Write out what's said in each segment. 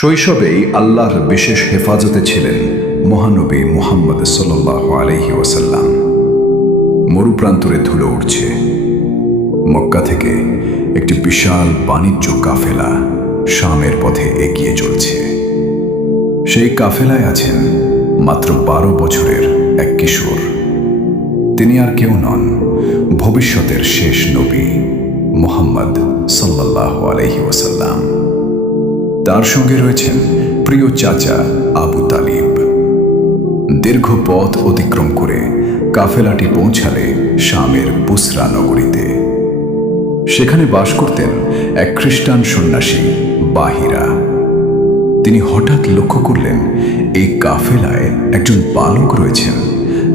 শৈশবেই আল্লাহর বিশেষ হেফাজতে ছিলেন মহানবী মুহাম্মদ সাল্লাল্লাহু আলাইহি ওয়াসাল্লাম। মরুপ্রান্তরে ধুলো উঠছে। মক্কা থেকে একটি বিশাল বাণিজ্য কাফেলা শামের পথে এগিয়ে চলছে। সেই কাফেলায় আছেন মাত্র 12 বছরের এক কিশোর। তিনি আর কেউ নন, ভবিষ্যতের শেষ নবী মুহাম্মদ সাল্লাল্লাহু আলাইহি ওয়াসাল্লাম। তার সঙ্গে রয়েছেন প্রিয় চাচা আবু তালিব। দীর্ঘ পথ অতিক্রম করে কাফেলাটি পৌঁছালে শামের বুসরা নগরীতে। সেখানে বাস করতেন এক খ্রিস্টান সন্ন্যাসী বাহিরা। তিনি হঠাৎ লক্ষ্য করলেন এই কাফেলায় একজন বালক রয়েছেন,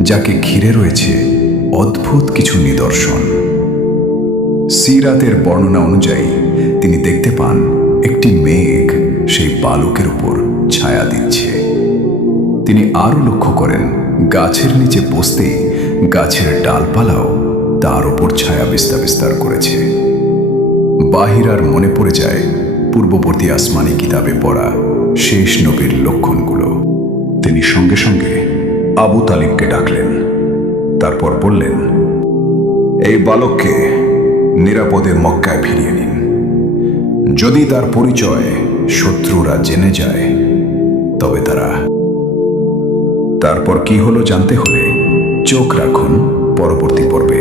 যাকে ঘিরে রয়েছে অদ্ভুত কিছু নিদর্শন। সিরাতের বর্ণনা অনুযায়ী তিনি দেখতে পান একটি মেঘ সেই বালকের উপর ছায়া দিচ্ছে। তিনি আরও লক্ষ্য করেন গাছের নিচে বসতেই গাছের ডালপালাও তার উপর ছায়া বিস্তার করেছে। বাহিরার মনে পড়ে যায় পূর্ববর্তী আসমানি কিতাবে পড়া শেষ নবীর লক্ষণগুলো। তিনি সঙ্গে সঙ্গে আবু তালিবকে ডাকলেন। তারপর বললেন, এই বালককে নিরাপদে মক্কায় ফিরিয়ে নিন। যদি তার পরিচয় শত্রুরা জেনে যায় তবে তারপর কি হলো জানতে হলে চোখ রাখুন পরবর্তী পর্বে।